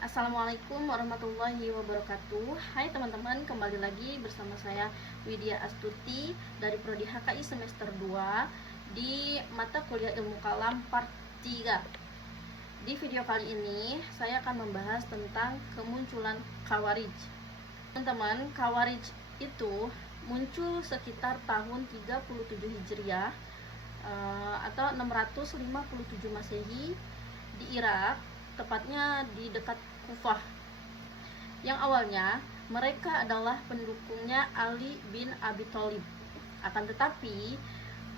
Assalamualaikum warahmatullahi wabarakatuh. Hai teman-teman, kembali lagi bersama saya Widya Astuti dari Prodi HKI semester 2 di mata kuliah Ilmu Kalam part 3. Di video kali ini saya akan membahas tentang kemunculan Khawarij. Teman-teman, Khawarij itu muncul sekitar tahun 37 Hijriah atau 657 Masehi di Irak, tepatnya di dekat Kufah. Yang awalnya mereka adalah pendukungnya Ali bin Abi Thalib. Akan tetapi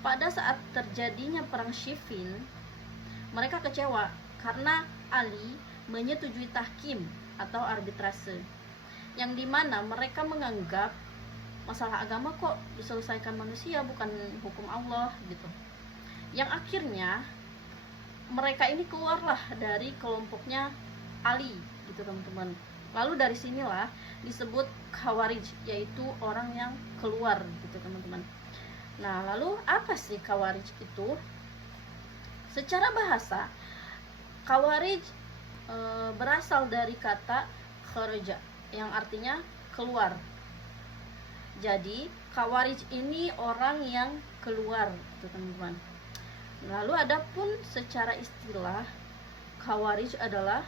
pada saat terjadinya perang Siffin, mereka kecewa karena Ali menyetujui tahkim atau arbitrase, yang dimana mereka menganggap masalah agama kok diselesaikan manusia, bukan hukum Allah gitu. Yang akhirnya mereka ini keluarlah dari kelompoknya Ali gitu teman-teman. Lalu dari sinilah disebut Khawarij, yaitu orang yang keluar gitu teman-teman. Nah, lalu apa sih Khawarij itu? Secara bahasa, Khawarij berasal dari kata kharaja yang artinya keluar. Jadi Khawarij ini orang yang keluar gitu teman-teman. Lalu adapun secara istilah, Khawarij adalah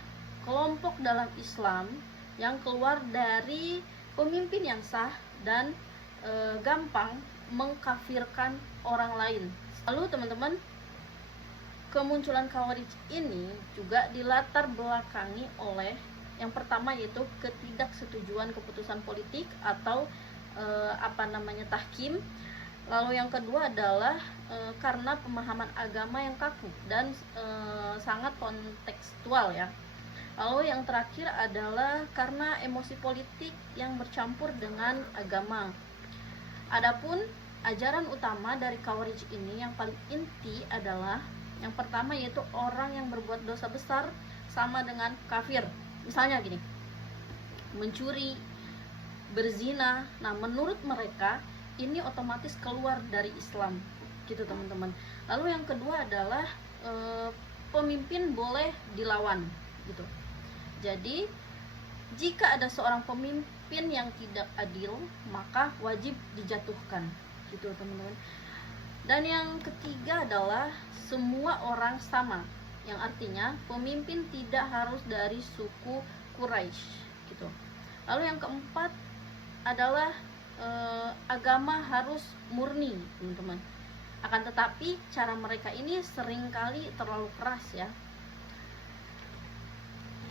kelompok dalam Islam yang keluar dari pemimpin yang sah dan gampang mengkafirkan orang lain. Lalu teman-teman, kemunculan Khawarij ini juga dilatar belakangi oleh yang pertama yaitu ketidaksetujuan keputusan politik atau tahkim. Lalu yang kedua adalah karena pemahaman agama yang kaku dan sangat kontekstual ya. Lalu yang terakhir adalah karena emosi politik yang bercampur dengan agama. Adapun ajaran utama dari Khawarij ini yang paling inti adalah yang pertama yaitu orang yang berbuat dosa besar sama dengan kafir. Misalnya gini, mencuri, berzina. Nah, menurut mereka ini otomatis keluar dari Islam gitu teman-teman. Lalu yang kedua adalah pemimpin boleh dilawan gitu. Jadi jika ada seorang pemimpin yang tidak adil, maka wajib dijatuhkan gitu teman-teman. Dan yang ketiga adalah semua orang sama, yang artinya pemimpin tidak harus dari suku Quraisy gitu. Lalu yang keempat adalah agama harus murni teman-teman. Akan tetapi cara mereka ini seringkali terlalu keras ya.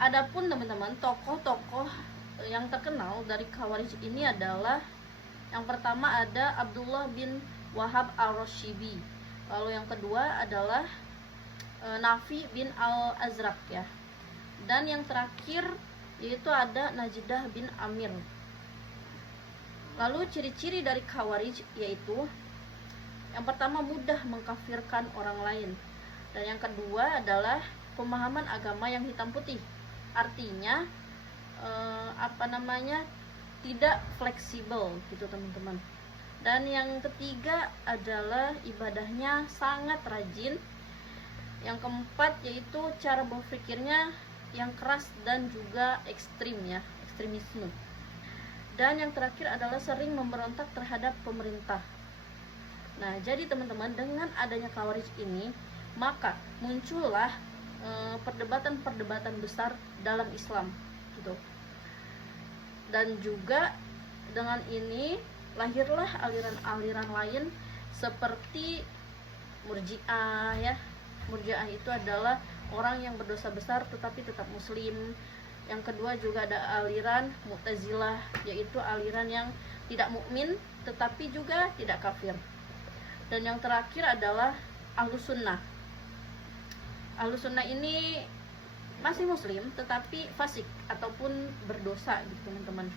Adapun teman-teman, tokoh-tokoh yang terkenal dari Khawarij ini adalah yang pertama ada Abdullah bin Wahab al-Rashibi. Lalu yang kedua adalah Nafi bin al-Azraq ya. Dan yang terakhir yaitu ada Najidah bin Amir. Lalu ciri-ciri dari Khawarij yaitu yang pertama mudah mengkafirkan orang lain, dan yang kedua adalah pemahaman agama yang hitam putih, artinya tidak fleksibel gitu teman-teman. Dan yang ketiga adalah ibadahnya sangat rajin. Yang keempat yaitu cara berpikirnya yang keras dan juga ekstrim ya, ekstremisme. Dan yang terakhir adalah sering memberontak terhadap pemerintah. Nah, jadi teman-teman, dengan adanya Khawarij ini, maka muncullah perdebatan-perdebatan besar dalam Islam gitu. Dan juga dengan ini lahirlah aliran-aliran lain seperti Murji'ah ya. Murji'ah itu adalah orang yang berdosa besar tetapi tetap muslim. Yang kedua juga ada aliran Mu'tazilah, yaitu aliran yang tidak mukmin tetapi juga tidak kafir. Dan yang terakhir adalah Ahlus Sunnah. Ahlus Sunnah ini masih muslim tetapi fasik ataupun berdosa gitu teman-teman.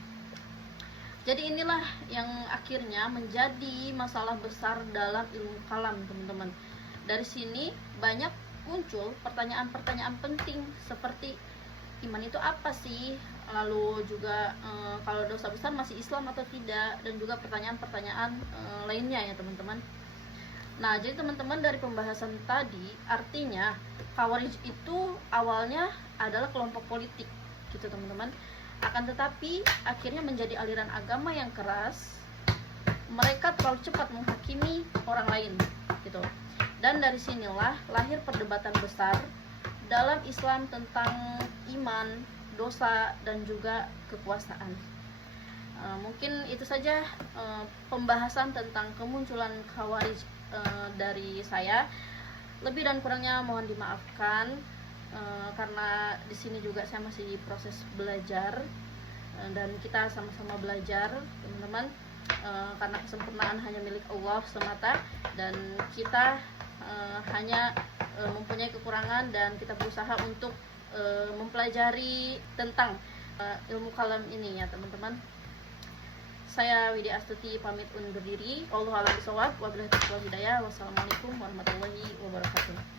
Jadi inilah yang akhirnya menjadi masalah besar dalam ilmu kalam teman-teman. Dari sini banyak muncul pertanyaan-pertanyaan penting seperti iman itu apa sih, lalu juga kalau dosa besar masih Islam atau tidak, dan juga pertanyaan-pertanyaan lainnya ya teman-teman. Nah, jadi teman-teman, dari pembahasan tadi artinya Khawarij itu awalnya adalah kelompok politik gitu teman-teman. Akan tetapi akhirnya menjadi aliran agama yang keras. Mereka terlalu cepat menghakimi orang lain gitu. Dan dari sinilah lahir perdebatan besar dalam Islam tentang iman, dosa, dan juga kekuasaan. Mungkin itu saja pembahasan tentang kemunculan Khawarij dari saya. Lebih dan kurangnya mohon dimaafkan, karena di sini juga saya masih proses belajar, dan kita sama-sama belajar teman-teman, karena kesempurnaan hanya milik Allah semata, dan kita hanya mempunyai kekurangan, dan kita berusaha untuk mempelajari tentang ilmu kalam ini ya teman-teman. Saya Widya Astuti pamit undur diri. Wallahu a'lam bishawab. Wabillahi taufiq wal hidayah. Wassalamualaikum warahmatullahi wabarakatuh.